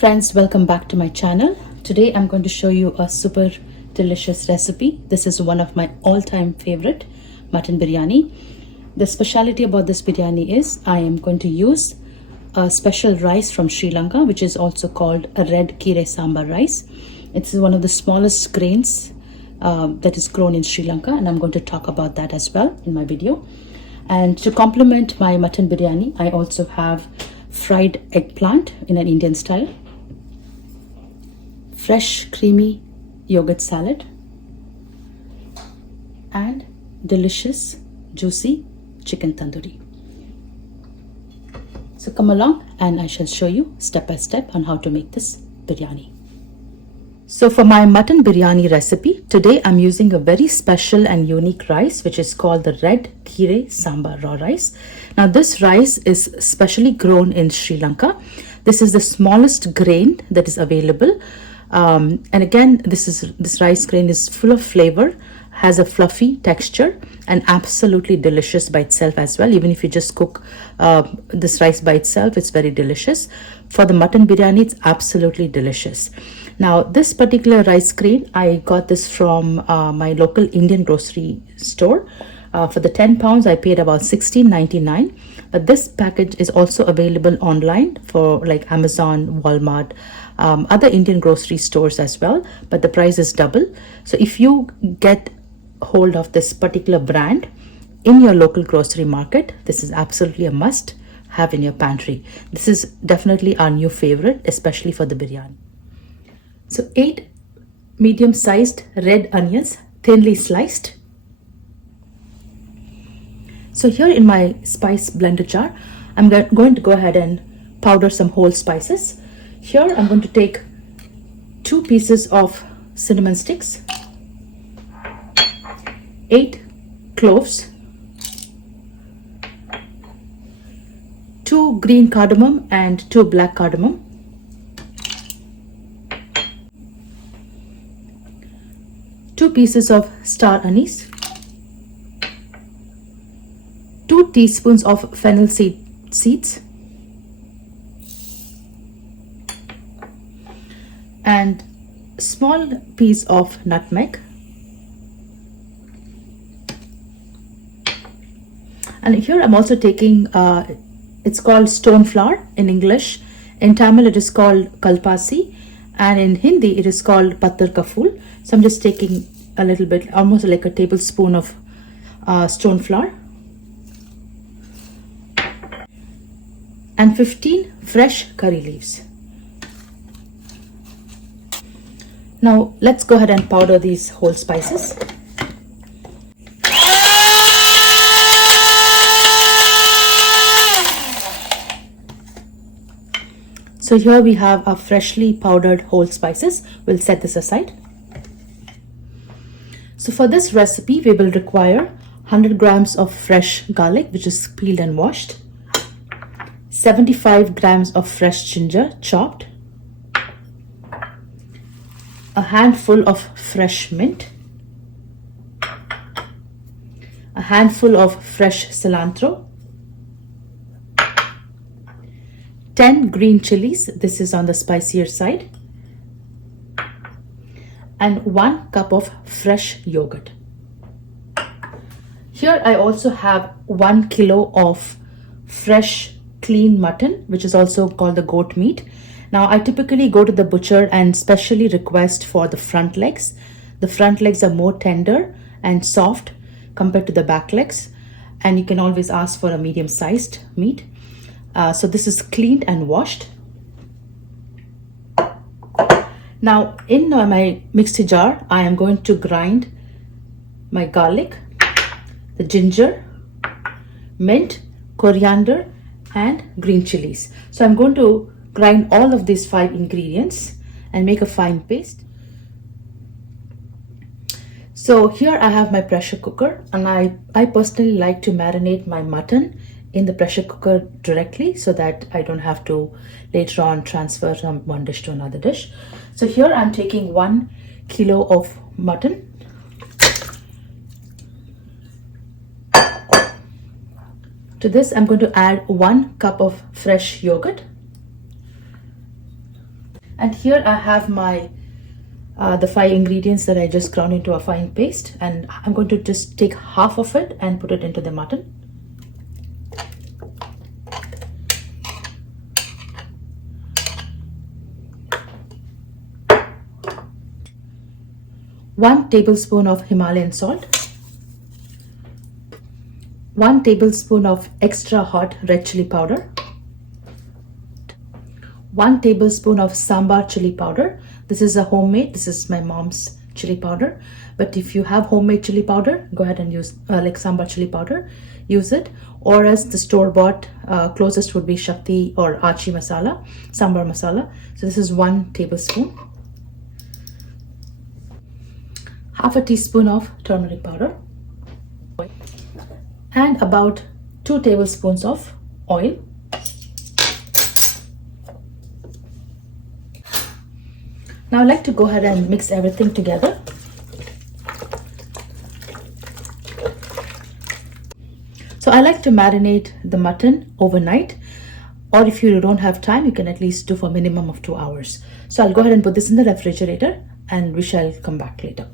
friends, welcome back to my channel. Today I'm going to show you a super delicious recipe. This is one of my all-time favorite, mutton biryani. The specialty about this biryani is I am going to use a special rice from Sri Lanka, which is also called a red kire sambar rice. It's one of the smallest grains that is grown in Sri Lanka, and I'm going to talk about that as well in my video. And to complement my mutton biryani, I also have fried eggplant in an Indian style, fresh creamy yogurt salad, and delicious juicy chicken tandoori. So come along and I shall show you step by step on how to make this biryani. So for my mutton biryani recipe, today I'm using a very special and unique rice which is called the red kire sambar raw rice. Now this rice is specially grown in Sri Lanka. This is the smallest grain that is available. And again, this rice grain is full of flavor, has a fluffy texture, and absolutely delicious by itself as well. Even if you just cook this rice by itself, it's very delicious. For the mutton biryani, it's absolutely delicious. Now this particular rice grain, I got this from my local Indian grocery store. For the 10 pounds, I paid about $16.99. But this package is also available online for like Amazon, Walmart, other Indian grocery stores as well. But the price is double. So if you get hold of this particular brand in your local grocery market, this is absolutely a must have in your pantry. This is definitely our new favorite, especially for the biryani. So 8 medium-sized red onions, thinly sliced. So here in my spice blender jar, I'm going to go ahead and powder some whole spices. Here I'm going to take 2 pieces of cinnamon sticks, 8 cloves, 2 green cardamom and 2 black cardamom, 2 pieces of star anise, 2 teaspoons of fennel seeds, and small piece of nutmeg. And here I'm also taking, it's called stone flour in English. In Tamil it is called kalpasi, and in Hindi it is called pattar kaful. So I'm just taking a little bit, almost like a tablespoon of stone flour, and 15 fresh curry leaves. Now let's go ahead and powder these whole spices. So here we have our freshly powdered whole spices. We'll set this aside. So for this recipe, we will require 100 grams of fresh garlic, which is peeled and washed, 75 grams of fresh ginger chopped, a handful of fresh mint, a handful of fresh cilantro, 10 green chilies, this is on the spicier side, and 1 cup of fresh yogurt. Here I also have 1 kilo of fresh clean mutton, which is also called the goat meat. Now I typically go to the butcher and specially request for the front legs. The front legs are more tender and soft compared to the back legs, and you can always ask for a medium-sized meat. So this is cleaned and washed. Now in my mixie jar, I am going to grind my garlic, the ginger, mint, coriander, and green chilies. So I'm going to grind all of these 5 ingredients and make a fine paste. So here I have my pressure cooker, and I personally like to marinate my mutton in the pressure cooker directly so that I don't have to later on transfer from one dish to another dish. So here I'm taking 1 kilo of mutton. To this I'm going to add 1 cup of fresh yogurt, And here I have my the 5 ingredients that I just ground into a fine paste, and I'm going to just take half of it and put it into the mutton. One tablespoon of Himalayan salt, 1 tablespoon of extra hot red chili powder, 1 tablespoon of Sambar chili powder. This is a homemade, this is my mom's chili powder. But if you have homemade chili powder, go ahead and use like Sambar chili powder, use it. Or as the store-bought, closest would be Shakti or Achi masala, Sambar masala. So this is 1 tablespoon. Half a teaspoon of turmeric powder. And about 2 tablespoons of oil. Now I'd like to go ahead and mix everything together. So I like to marinate the mutton overnight, or if you don't have time, you can at least do for a minimum of 2 hours. So I'll go ahead and put this in the refrigerator and we shall come back later.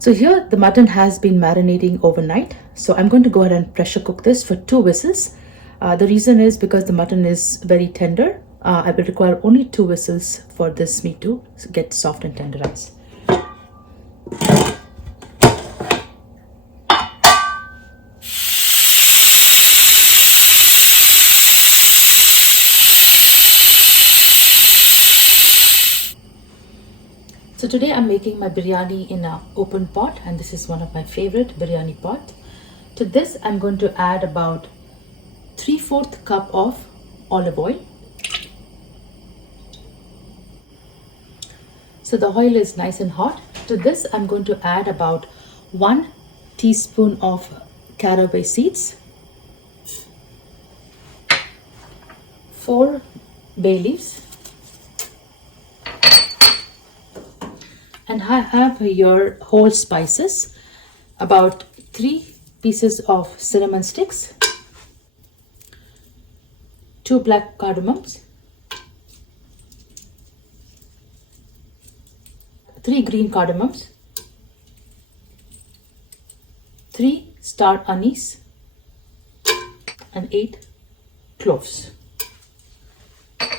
So here the mutton has been marinating overnight. So I'm going to go ahead and pressure cook this for 2 whistles. The reason is because the mutton is very tender. I will require only 2 whistles for this meat to get soft and tenderized. So today I'm making my biryani in an open pot, and this is one of my favorite biryani pot. To this I'm going to add about 3/4 cup of olive oil. So the oil is nice and hot. To this I'm going to add about 1 teaspoon of caraway seeds, 4 bay leaves, and I have your whole spices, about 3 pieces of cinnamon sticks, 2 black cardamoms, 3 green cardamoms, 3 star anise, and 8 cloves.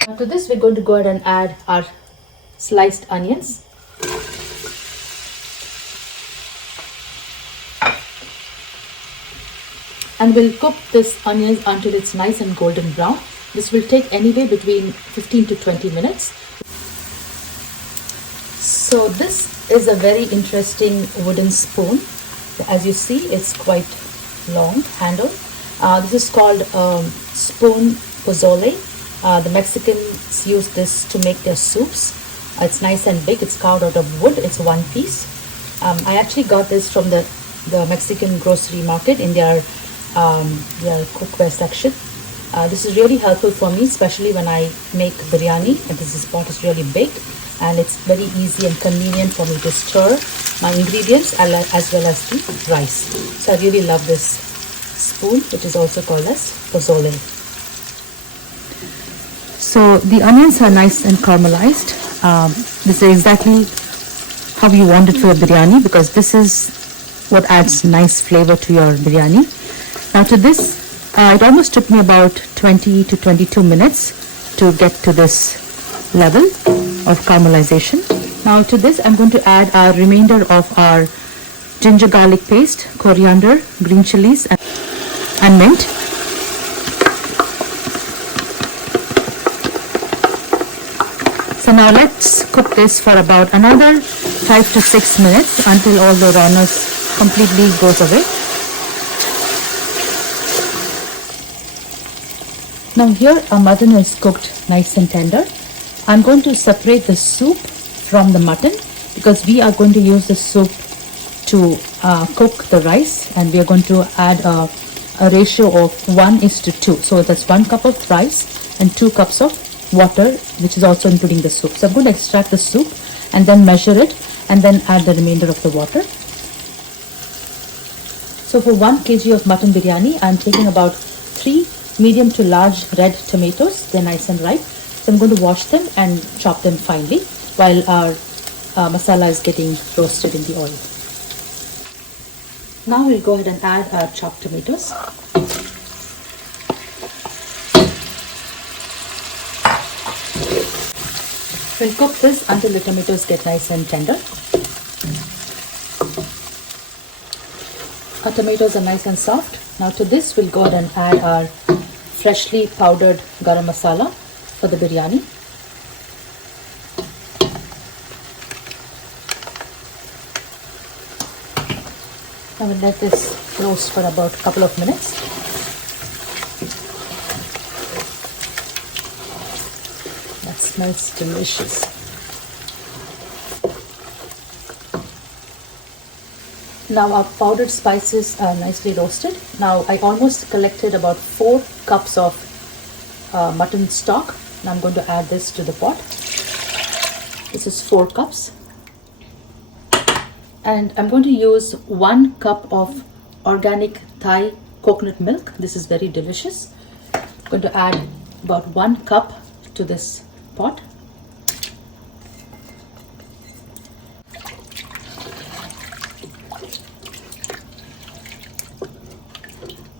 Now to this we're going to go ahead and add our sliced onions. And we'll cook this onions until it's nice and golden brown. This will take anywhere between 15 to 20 minutes. So this is a very interesting wooden spoon. As you see, it's quite long handle. This is called spoon pozole. The Mexicans use this to make their soups. It's nice and big. It's carved out of wood. It's 1 piece. I actually got this from the Mexican grocery market in their cookware section. This is really helpful for me, especially when I make biryani, and this pot is really big and it's very easy and convenient for me to stir my ingredients as well as the rice. So I really love this spoon, which is also called as pozole. So the onions are nice and caramelized. This is exactly how you want it for a biryani, because this is what adds nice flavor to your biryani. Now to this, it almost took me about 20 to 22 minutes to get to this level of caramelization. Now to this, I'm going to add our remainder of our ginger garlic paste, coriander, green chilies, and mint. So now let's cook this for about another 5 to 6 minutes until all the rawness completely goes away. Now here our mutton is cooked nice and tender. I'm going to separate the soup from the mutton, because we are going to use the soup to cook the rice, and we are going to add a ratio of 1:2. So that's 1 cup of rice and 2 cups of water, which is also including the soup. So I'm going to extract the soup and then measure it and then add the remainder of the water. So for 1 kg of mutton biryani, I'm taking about 3 medium to large red tomatoes. They're nice and ripe. So I'm going to wash them and chop them finely while our masala is getting roasted in the oil. Now we'll go ahead and add our chopped tomatoes. We'll cook this until the tomatoes get nice and tender. Our tomatoes are nice and soft. Now to this we'll go ahead and add our freshly powdered garam masala for the biryani. I will let this roast for about a couple of minutes. That smells delicious. Now our powdered spices are nicely roasted. Now I almost collected about 4 cups of mutton stock. Now I'm going to add this to the pot. This is 4 cups. And I'm going to use 1 cup of organic Thai coconut milk. This is very delicious. I'm going to add about 1 cup to this pot.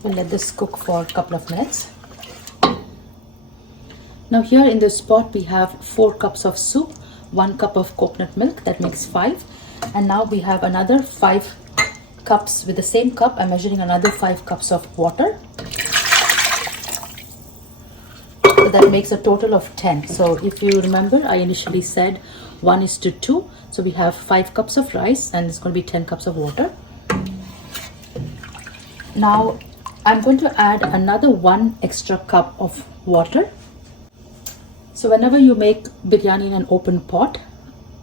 We'll let this cook for a couple of minutes. Now here in this pot we have 4 cups of soup, 1 cup of coconut milk, that makes 5. And now we have another 5 cups. With the same cup I'm measuring another 5 cups of water. So that makes a total of 10. So if you remember, I initially said 1:2. So we have 5 cups of rice and it's going to be 10 cups of water. Now I'm going to add another 1 extra cup of water. So whenever you make biryani in an open pot,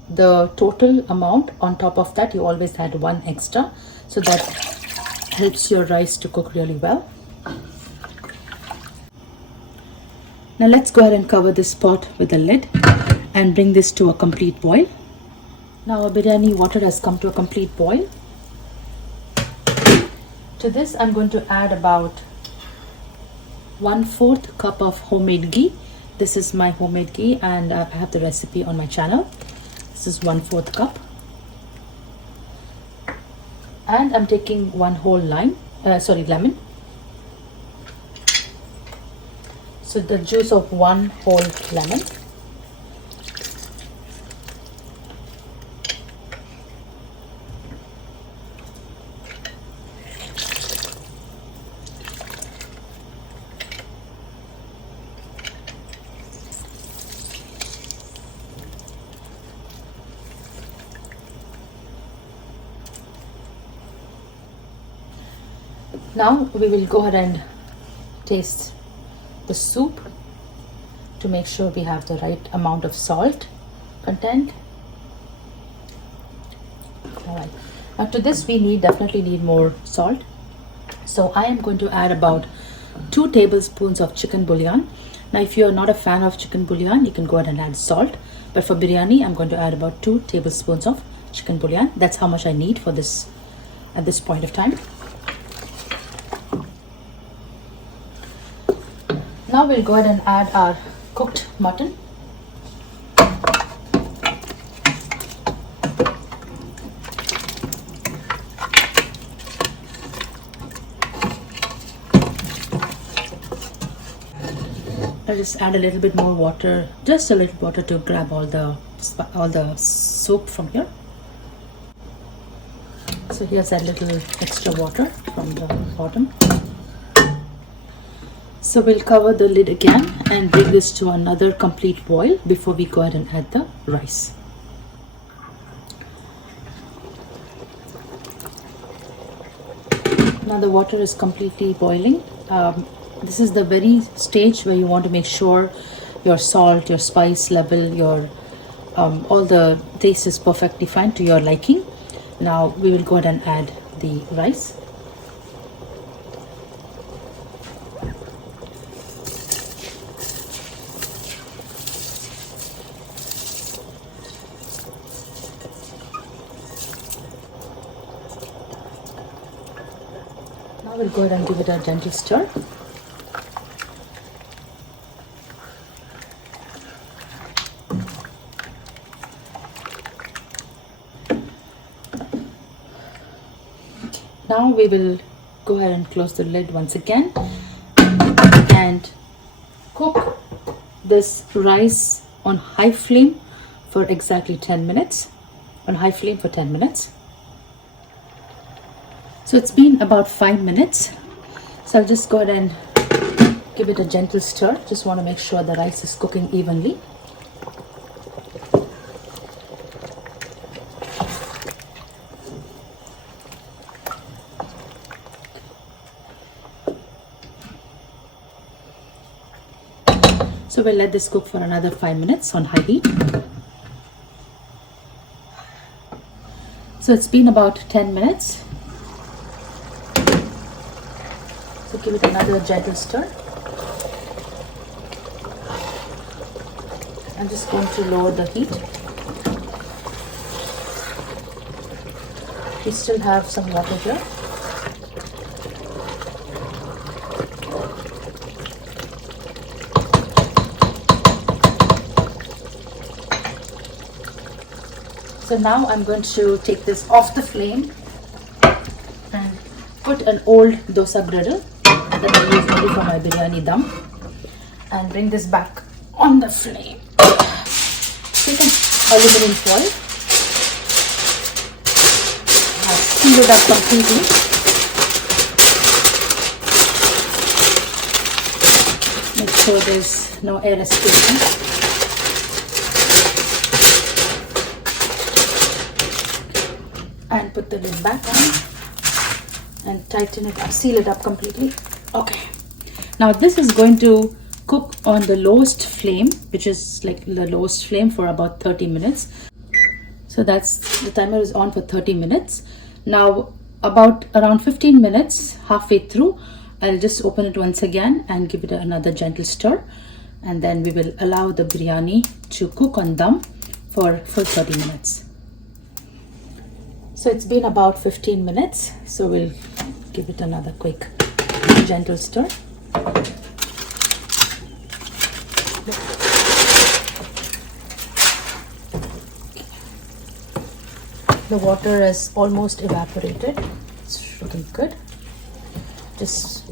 the total amount on top of that, you always add 1 extra. So that helps your rice to cook really well. Now let's go ahead and cover this pot with a lid and bring this to a complete boil. Now our biryani water has come to a complete boil. To this I'm going to add about 1/4 cup of homemade ghee. This is my homemade ghee and I have the recipe on my channel. This is 1/4 cup. And I'm taking 1 whole lemon. So the juice of 1 whole lemon. Now we will go ahead and taste the soup to make sure we have the right amount of salt content. Alright, now to this we definitely need more salt. So I am going to add about 2 tablespoons of chicken bouillon. Now if you are not a fan of chicken bouillon, you can go ahead and add salt. But for biryani, I'm going to add about 2 tablespoons of chicken bouillon. That's how much I need for this at this point of time. Now we'll go ahead and add our cooked mutton. I'll just add a little bit more water, just a little water to grab all the soup from here. So here's that little extra water from the bottom. So we'll cover the lid again and bring this to another complete boil before we go ahead and add the rice. Now the water is completely boiling. This is the very stage where you want to make sure your salt, your spice level, your all the taste is perfectly fine to your liking. Now we will go ahead and add the rice. Now we'll go ahead and give it a gentle stir. Now we will go ahead and close the lid once again and cook this rice on high flame for exactly 10 minutes. On high flame for 10 minutes. So it's been about 5 minutes. So I'll just go ahead and give it a gentle stir. Just want to make sure the rice is cooking evenly. So we'll let this cook for another 5 minutes on high heat. So it's been about 10 minutes. So give it another gentle stir. I'm just going to lower the heat. We still have some water here. So now I'm going to take this off the flame and put an old dosa griddle that I use only for my biryani dum and bring this back on the flame. Take an aluminum foil. I'll seal it up completely. Make sure there's no air escaping. And put the lid back on and tighten it up, seal it up completely. Okay, now this is going to cook on the lowest flame, which is like the lowest flame, for about 30 minutes. So that's, the timer is on for 30 minutes. Now about around 15 minutes, halfway through, I'll just open it once again and give it another gentle stir, and then we will allow the biryani to cook on dum for 30 minutes. So it's been about 15 minutes, so we'll give it another quick gentle stir. The water is almost evaporated. It's looking good. Just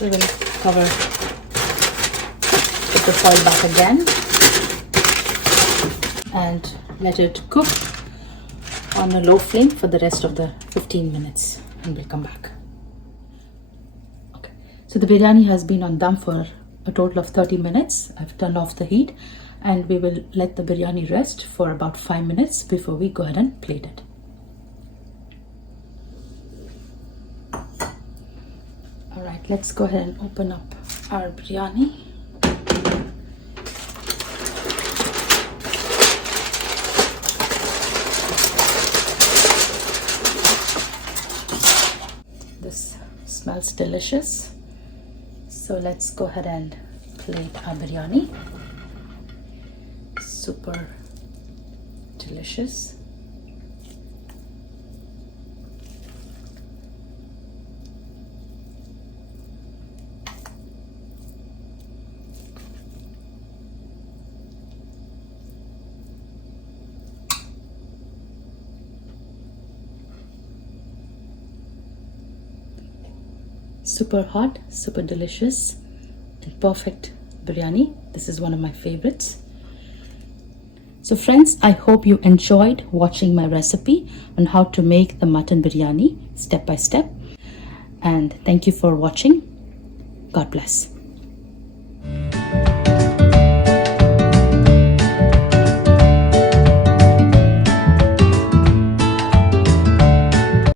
so we'll cover, put the foil back again and let it cook on a low flame for the rest of the 15 minutes, and we'll come back. Okay, so the biryani has been on dum for a total of 30 minutes. I've turned off the heat and we will let the biryani rest for about 5 minutes before we go ahead and plate it. Alright, let's go ahead and open up our biryani. This smells delicious. So let's go ahead and plate our biryani. Super delicious. Super hot, super delicious, and perfect biryani. This is one of my favorites. So friends, I hope you enjoyed watching my recipe on how to make the mutton biryani step by step. And thank you for watching. God bless.